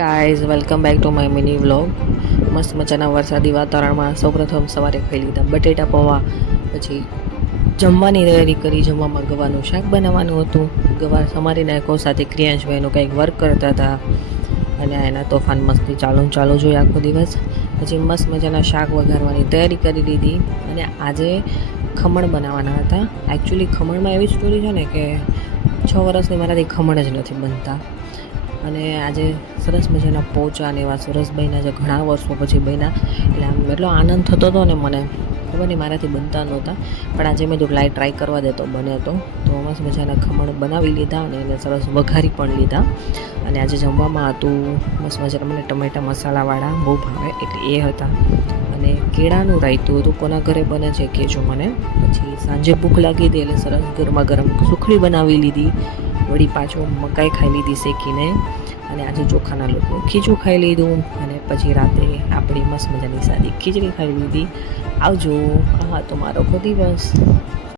Guys welcome back to my mini vlog. મસ્ત મજાના વરસાદી વાતાવરણમાં સૌપ્રથમ સવારે ખાઈ લીધા બટેટા પૌવા. પછી જમવાની તૈયારી કરી. જમવામાં ગવાનું શાક બનાવવાનું હતું. ગવાર સમારી નાખ્યો. સાથે ક્રિયાંશભાઈનું કંઈક વર્ક કરતા હતા અને એના તોફાન મસ્તી ચાલુ જોઈએ આખો દિવસ. પછી મસ્ત મજાના શાક વઘારવાની તૈયારી કરી લીધી. અને આજે ખમણ બનાવવાના હતા. એકચ્યુઅલી ખમણમાં એવી સ્ટોરી છે ને કે 6 વર્ષની મારાથી ખમણ જ નથી બનતા. અને આજે સરસ મજાના પોચા અને એવા સરસભાઈના જે ઘણા વર્ષો પછી બન્યા, એટલે આમ એટલો આનંદ થતો હતો ને મને. ખબર નહીં મારાથી બનતા નહોતા, પણ આજે મેં તો ટ્રાય કરવા દેતો બને તો મસ્ત મજાના ખમણ બનાવી લીધા અને એને સરસ વઘારી પણ લીધા. અને આજે જમવામાં હતું મસ્ત મજાના, મને ટમેટા મસાલાવાળા બહુ ભાવે એટલે એ હતા. અને કેળાનું રાયતું હતું. કોના ઘરે બને છે કહેજો મને. પછી સાંજે ભૂખ લાગી હતી એટલે સરસ ગરમા ગરમ સુખડી બનાવી લીધી. વળી પાછો મકાઈ ખાઈ લીધી શેકીને. અને આજે ચોખાના લોટનું ખીચું ખાઈ લીધું. અને પછી રાતે આપણી મસ્ત મજાની સાદી ખીચડી ખાઈ લીધી. આવજો. આ તો મારો દિવસ.